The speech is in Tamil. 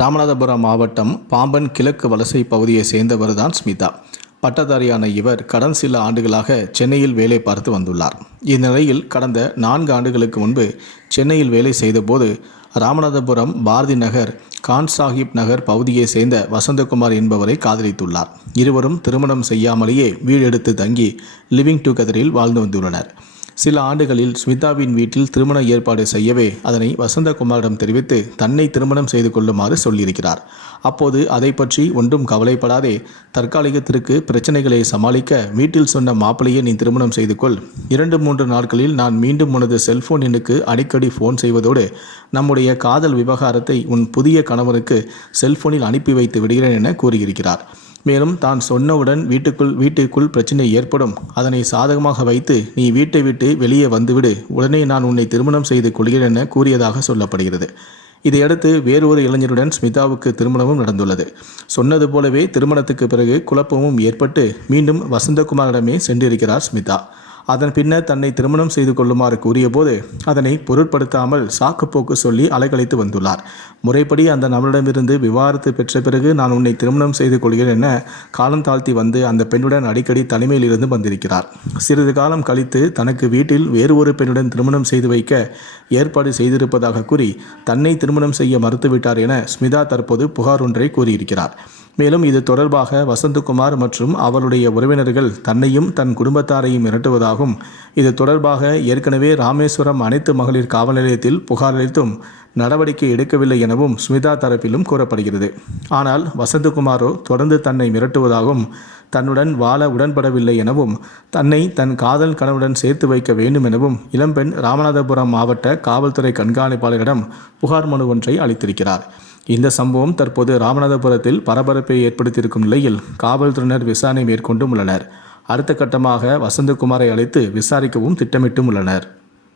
ராமநாதபுரம் மாவட்டம் பாம்பன் கிழக்கு வலசை பகுதியை சேர்ந்தவர் தான் ஸ்மிதா. பட்டதாரியான இவர் கடந்த சில ஆண்டுகளாக சென்னையில் வேலை பார்த்து வந்துள்ளார். இந்நிலையில் கடந்த நான்கு ஆண்டுகளுக்கு முன்பு சென்னையில் வேலை செய்தபோது ராமநாதபுரம் பாரதி நகர் கான் சாஹிப் நகர் பகுதியை சேர்ந்த வசந்தகுமார் என்பவரை காதலித்துள்ளார். இருவரும் திருமணம் செய்யாமலேயே வீடு எடுத்து தங்கி லிவிங் டுகெதரில் வாழ்ந்து வந்துள்ளனர். சில ஆண்டுகளில் ஸ்மிதாவின் வீட்டில் திருமண ஏற்பாடு செய்யவே அதனை வசந்தகுமாரிடம் தெரிவித்து தன்னை திருமணம் செய்து கொள்ளுமாறு சொல்லியிருக்கிறார். அப்போது அதை பற்றி ஒன்றும் கவலைப்படாதே. தற்காலிகத்திற்கு பிரச்சனைகளை சமாளிக்க வீட்டில் சொன்ன மாப்பிளையை நீ திருமணம் செய்து கொள். இரண்டு மூன்று நாட்களில் நான் மீண்டும் உனது செல்போன் எண்ணுக்கு அடிக்கடி ஃபோன் செய்வதோடு நம்முடைய காதல் விவகாரத்தை உன் புதிய கணவனுக்கு செல்போனில் அனுப்பி வைத்து விடுகிறேன் என கூறியிருக்கிறார். மேலும் தான் சொன்னவுடன் வீட்டுக்குள் வீட்டுக்குள் பிரச்சனை ஏற்படும். அதனை சாதகமாக வைத்து நீ வீட்டை விட்டு வெளியே வந்துவிடு. உடனே நான் உன்னை திருமணம் செய்து கொள்கிறேன் என கூறியதாக சொல்லப்படுகிறது. இதையடுத்து வேறு ஒரு இளைஞருடன் ஸ்மிதாவுக்கு திருமணமும் நடந்துள்ளது. சொன்னது போலவே திருமணத்துக்கு பிறகு குழப்பமும் ஏற்பட்டு மீண்டும் வசந்தகுமாரிடமே சென்றிருக்கிறார் ஸ்மிதா. அதன் பின்னர் தன்னை திருமணம் செய்து கொள்ளுமாறு கூறியபோது அதனை பொருட்படுத்தாமல் சாக்குப்போக்கு சொல்லி அலைக்கழித்து வந்துள்ளார். முறைப்படி அந்த நபரிடமிருந்து விவாகரத்து பெற்ற பிறகு நான் உன்னை திருமணம் செய்து கொள்கிறேன் என காலம் தாழ்த்தி வந்து அந்த பெண்ணுடன் அடிக்கடி தலைமையில் இருந்து வந்திருக்கிறார். சிறிது காலம் கழித்து தனக்கு வீட்டில் வேறு ஒரு பெண்ணுடன் திருமணம் செய்து வைக்க ஏற்பாடு செய்திருப்பதாக கூறி தன்னை திருமணம் செய்ய மறுத்துவிட்டார் என ஸ்மிதா தற்போது புகார் ஒன்றை கூறியிருக்கிறார். மேலும் இது தொடர்பாக வசந்தகுமார் மற்றும் அவருடைய உறவினர்கள் தன்னையும் தன் குடும்பத்தாரையும் மிரட்டுவதாகவும் இது தொடர்பாக ஏற்கனவே ராமேஸ்வரம் அனைத்து மகளிர் காவல் நிலையத்தில் புகார் அளித்தும் நடவடிக்கை எடுக்கவில்லை எனவும் ஸ்மிதா தரப்பிலும் கூறப்படுகிறது. ஆனால் வசந்தகுமாரோ தொடர்ந்து தன்னை மிரட்டுவதாகவும் தன்னுடன் வாழ உடன்படவில்லை எனவும் தன்னை தன் காதல் கணவனுடன் சேர்த்து வைக்க வேண்டும் எனவும் இளம்பெண் ராமநாதபுரம் மாவட்ட காவல்துறை கண்காணிப்பாளரிடம் புகார் மனு ஒன்றை அளித்திருக்கிறார். இந்த சம்பவம் தற்போது ராமநாதபுரத்தில் பரபரப்பை ஏற்படுத்தியிருக்கும் நிலையில் காவல்துறையினர் விசாரணை மேற்கொண்டும் உள்ளனர். அடுத்த கட்டமாக வசந்தகுமாரை அழைத்து விசாரிக்கவும் திட்டமிட்டும் உள்ளனர்.